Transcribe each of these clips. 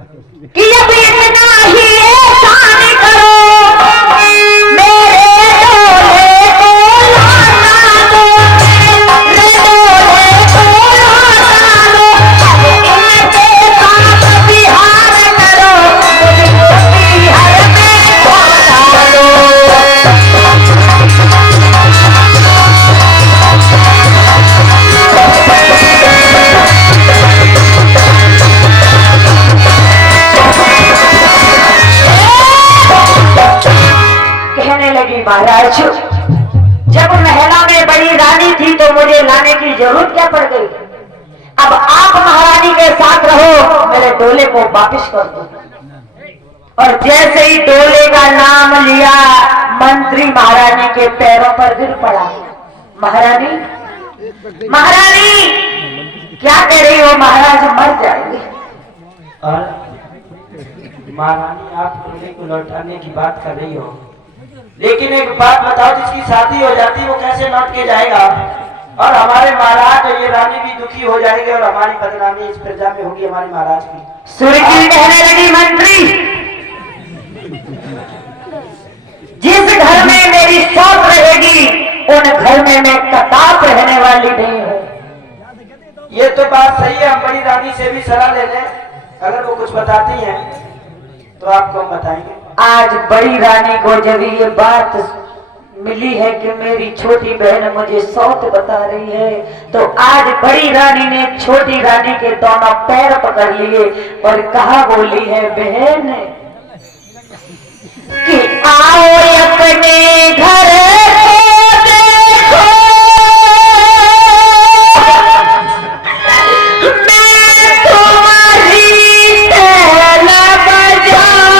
कि अब इतना ही एहसान करो मेरे डोले को लौटा दो, मेरे डोले को लौटा दो, अब इनके साथ बिहार करो, मुझको बिहार में पहुंचा दो। कहने लगी महाराज, जब महला में बड़ी रानी थी तो मुझे लाने की जरूरत क्या पड़ गई? अब आप महारानी के साथ रहो, मेरे डोले को वापस कर दो। और जैसे ही डोले का नाम लिया, मंत्री महारानी के पैरों पर गिर पड़ा। महारानी, महारानी क्या कह रही हो? महाराज मर जाएंगे। और महारानी, आप डोले को लौटाने की बात कर रही हो, लेकिन एक बात बताओ, जिसकी शादी हो जाती है वो कैसे लौट के जाएगा? और हमारे महाराज और ये रानी भी दुखी हो जाएंगे और हमारी बदनामी इस प्रजा में होगी, हमारे महाराज की। सुरखी कहने लगी, मंत्री, जिस घर में मेरी सौत रहेगी उन घर में मैं कताप रहने वाली नहीं हूँ। ये तो बात सही है, हम बड़ी रानी से भी सलाह ले लें, अगर वो कुछ बताती हैं तो आपको हम बताएंगे। आज बड़ी रानी को जब ये बात मिली है कि मेरी छोटी बहन मुझे सौत बता रही है, तो आज बड़ी रानी ने छोटी रानी के दोनों पैर पकड़ लिए और कहा बोली है, बहन कि आओ अपने घर को देखो, मैं तुम्हारी पहला बजाऊंगी।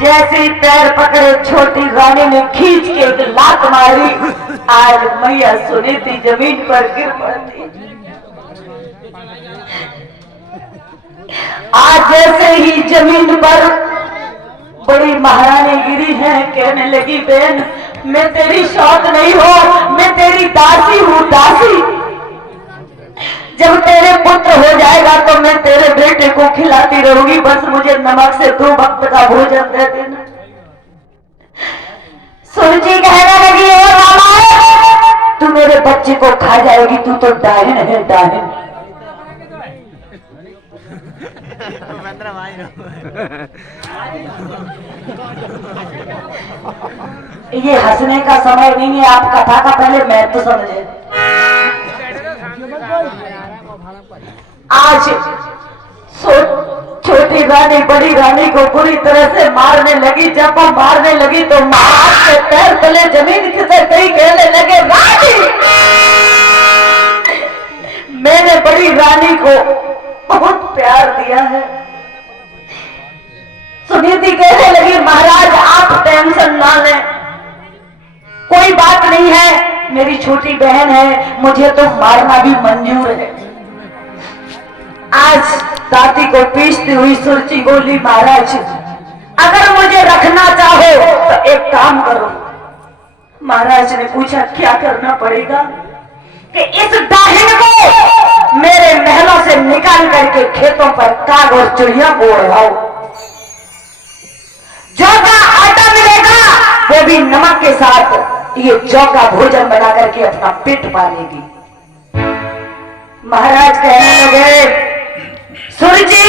जैसे पैर पकड़े छोटी रानी ने खींच के एक लात मारी, आज मैया सुनी थी जमीन पर गिर पड़ती। आज जैसे ही जमीन पर बड़ी महारानी गिरी है, कहने लगी, बहन मैं तेरी शौक नहीं हो, मैं तेरी दासी हूँ, दासी। जब तेरे पुत्र हो जाएगा तो मैं तेरे बेटे को खिलाती रहूंगी, बस मुझे नमक से 2 वक्त का भोजन दे देना। सुरजी कहने लगी, ओ रामायण, तू मेरे बच्चे को खा जाएगी, तू तो डाहिन है, डाहिन। ये हंसने का समय नहीं है, आप कथा का पहले मैं तो समझे। आज छोटी रानी बड़ी रानी को बुरी तरह से मारने लगी। जब वो मारने लगी तो महाराज के पैर तले जमीन खिसक गई। कहने लगे, रानी, मैंने बड़ी रानी को बहुत प्यार दिया है। सुनीति कहने लगी, महाराज आप टेंशन ना लें, कोई बात नहीं है, मेरी छोटी बहन है, मुझे तो मारना भी मंजूर है। आज दाती को पीसती हुई सुरची बोली, महाराज अगर मुझे रखना चाहो तो एक काम करो। महाराज ने पूछा, क्या करना पड़ेगा? कि इस डाहिन को मेरे महलों से निकाल करके खेतों पर काग और चिड़िया को उड़ाओ। जौ का आटा मिलेगा वो भी नमक के साथ ये जौ का भोजन बना करके अपना पेट पालेगी। महाराज कहने लगे, सुरजी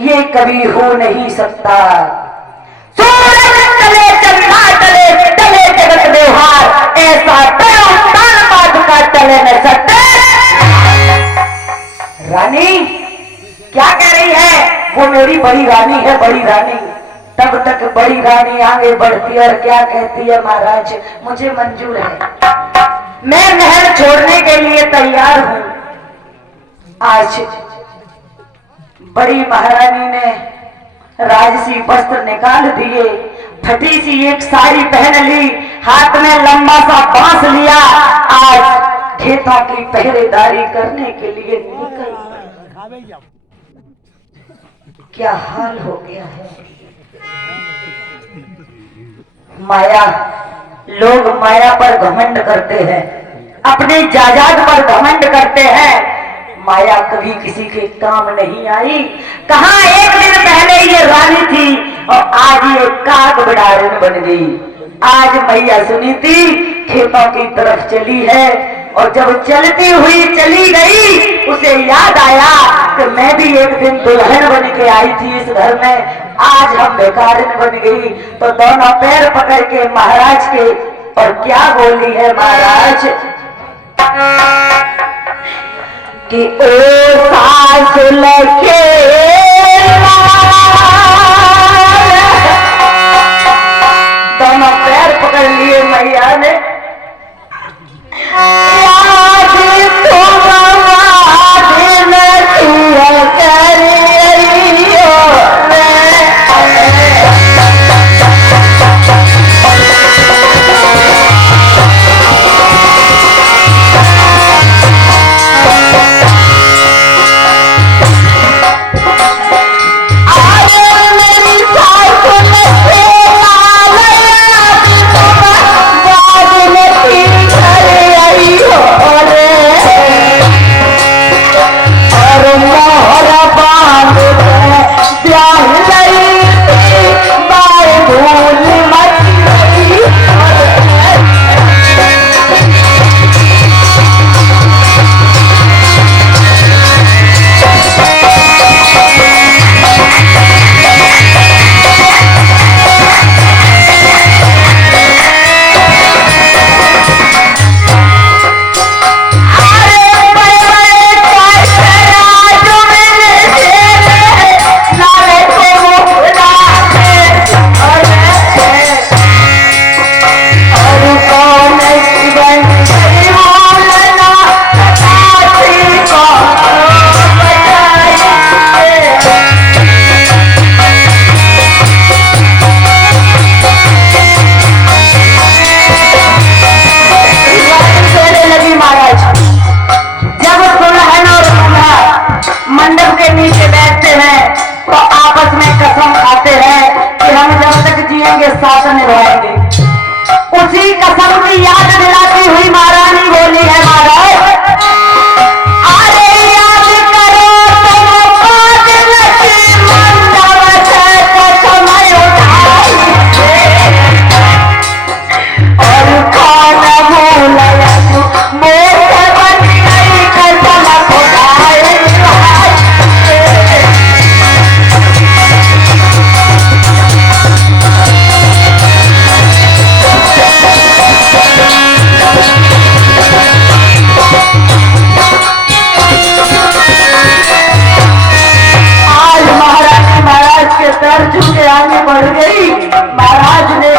ये कभी हो नहीं सकता। सूरज तले चंद्रमा तले तले जगत व्यवहार, ऐसा का टले न सकते। रानी क्या कह रही है? वो मेरी बड़ी रानी है, बड़ी रानी। तब तक बड़ी रानी आगे बढ़ती है और क्या कहती है, महाराज मुझे मंजूर है, मैं महल छोड़ने के लिए तैयार हूं। आज बड़ी महारानी ने राजसी वस्त्र निकाल दिए, फटी सी एक साड़ी पहन ली, हाथ में लंबा सा बांस लिया। आज खेतों की पहरेदारी करने के लिए निकल पड़ी। क्या हाल हो गया है माया। लोग माया पर घमंड करते हैं, अपने जायदाद पर घमंड करते हैं। माया कभी किसी के काम नहीं आई। कहां एक दिन पहले ये रानी थी और आज ये काग बिडारन बन गई। आज मैया सुनीति खेतों की तरफ चली है और जब चलती हुई चली गई उसे याद आया कि मैं भी एक दिन दुल्हन बन के आई थी इस घर में, आज हम बेकारिन बन गई। तो दोनों पैर पकड़ के महाराज के और क्या बोली है महाराज कि ओ सास लखे दोनों पैर पकड़ लिए मैया ने। साथ निभाएंगे। उसी कसम की याद दिलाती हुई महारानी बोली है, महाराज अरे याद करो तुम बादल की मंडप से कसम उठाई और कौन भूल मोह बन गई कसम उठाई। आगे बढ़ गई। महाराज ने